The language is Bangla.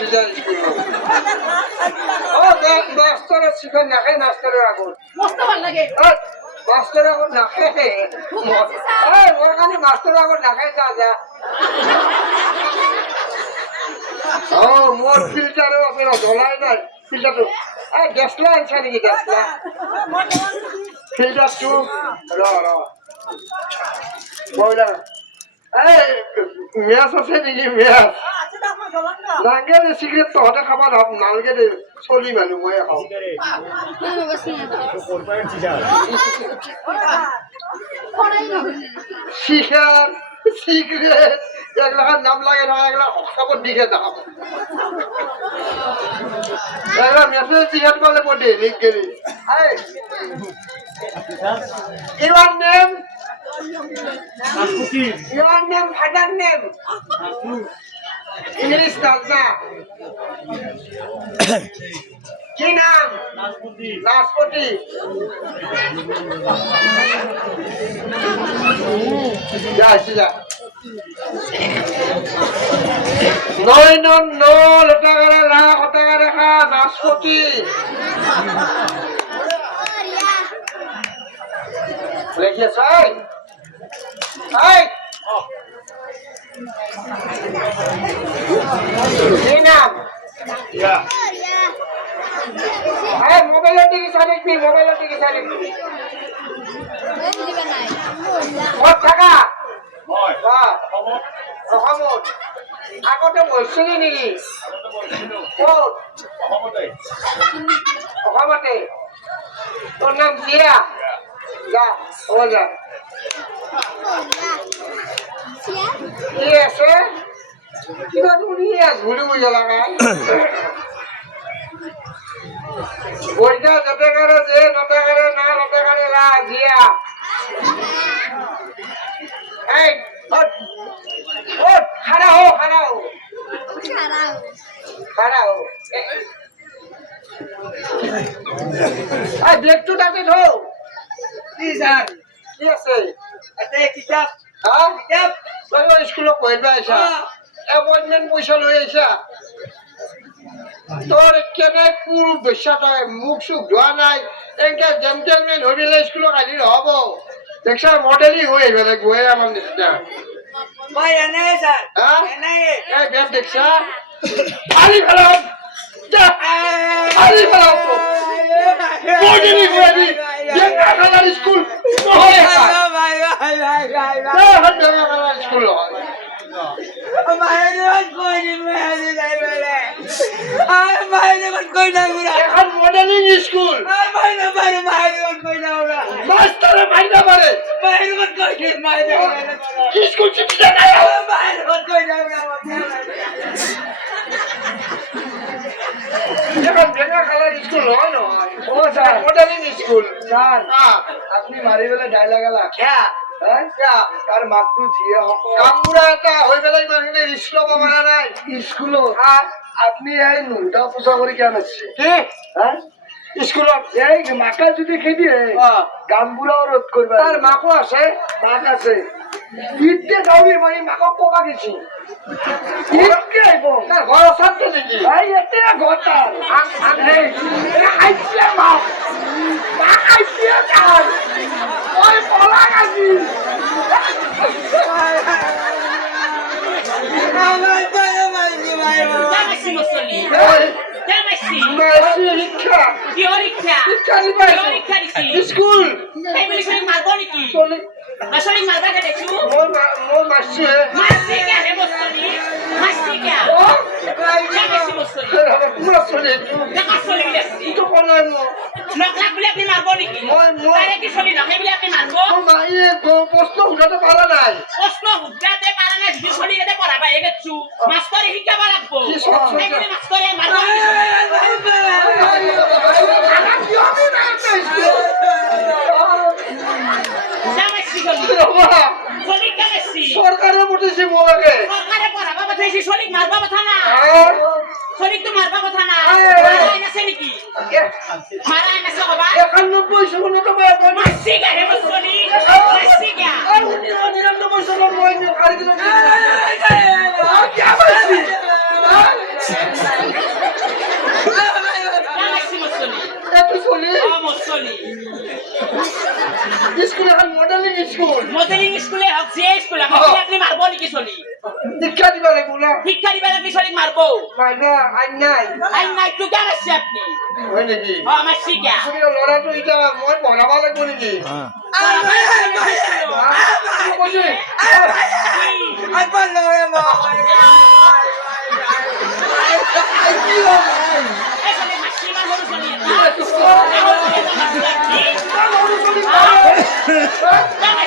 ফিল্টার স্কুল ও মাস্টারের শিখন নাখাই মাস্টারের আগত মস্ত ভালো লাগে মাস্টারের আগত নাখে মোর কানে মাস্টারের আগত নাখাই যা যা ও মোর ফিল্টারও আছে না জ্বলাই নাই ফিল্টারটো গ্যাসলা আনছা নাকি গ্যাসলা ফিল্টার টু র বইলা মেয়াস আছে নাকি মেয়াস নাগে রে সিগারেট তহঁতে খাবা নালগে দে চলি মানুহ মই খাওঁ সিগারেট সিগারেট এগুলা নাম লাগে না এগুলা হকাবত দিকে দাম এগুলা মেসেজ সিগারেট বলে পড়ে লিখ গেলি Your name? Your name, father name? English does not. কি নাম? নাশপতি। যা যা। নয় নন ন লটাকারে লা কটাকারে খা নাশপতি। Let's say, hey, Jinam, yeah, hey, mobile T की सारी भी, mobile टी की सारी भी, what थका, वाह, Mohammed, aku tu boleh ni, what, Mohammed, tu nama dia. Ya, oh ya. Yes, sir. Kita tu ni ya, guru jalan kan. Boyka jate kare je, nate kare na, nate kare la, dia. Hey, oh, khara ho. Ah, break tu tate ho. Teacher, Yes, sir. ate kitab, Huh? kitab, Bayo school ko iba isa. Appointment পয়সা লই আইছা। তোর কেনে পুরো বেশাটা মুখ সুখ ধোয়া নাই এনকে জেন্টলম্যান হইলে স্কুল কালি হব দেখছা মডেলই হয়ে গেলে গোয়ে আমার নিচিনা my sir, হ্যাঁ NIA, এই বেশ দেখছা খালি ফেলাও যা খালি ফেলাও তো মডেলই হয়ে দি যেটা খালার স্কুল নহলে স্কুল হয় এখন মডেলিং স্কুল মাস্টারে মাইনা পারে স্কুল ছুটি দেয় এখন ভেঙা খালার স্কুল হয় নয় ও স্যার মডেলিং স্কুল স্যার আপনি মারি বেলা ডায়লগ এলা হ্যাঁ তার মাতৃ জিয়ে হক কামুরা এটা হই বেলাই মানে স্কুল বানা নাই স্কুল আপনি এই নুনটা পূজা করে কেন আসছে কি হ্যাঁ স্কুলত এই মাকা যদি খেদি গামবুড়াও রোধ করবে তার মাকো আছে মাক আছে ইটকে গাউরি মানে মাকক কোকা গেছি ইটকে আইব তার ঘর সাথে নাকি এই এতে ঘরটা এই আইছে মা আইছে কার ওই পলা গেছি স্কুল আসলে মালবা কেটেছু মোর মাসি মাসি কে হে বসনি মাসি কে কেমন বসনি পুরো চলে দেখা চলে গেছি তো কোনাই মো নকলা বলে আপনি মারবো নাকি আরে কি চলি না বলে আপনি মারবো মাই প্রশ্ন উঠাতে পারা নাই প্রশ্ন উঠাতে পারা না যদি চলি গেতে পড়াবা এগেছু মাস্টারে শিখাবা লাগবো এই বলে মাস্টারে মারবো সরকারে বটেছি মোলাকে সরকারে পড়াবা বথাইছি শরীক মারবা কথা না শরীক তো মারবা কথা না মারাই নাছে নাকি মারাই নাছে বাবা 91 সমান তো বাবা মাসি কে হে বসনি মাসি কে 99 সমান মই কারি দিলাম কি মাসি চলি স্কুল এখন মডেলিং স্কুল মডেলিং স্কুলে হোক যে স্কুলে আপনি মারবো নাকি চলি শিক্ষা দিবা লাগবো না শিক্ষা দিবেন আপনি চলি মারবো মাইনা আইন নাই আই নাই তো কেন আসছে আপনি হয় নাকি আমার শিকা তুমি লড়াটো এটা মই পঢ়াব লাগবো নেকি Apa lo ya mo? Jangan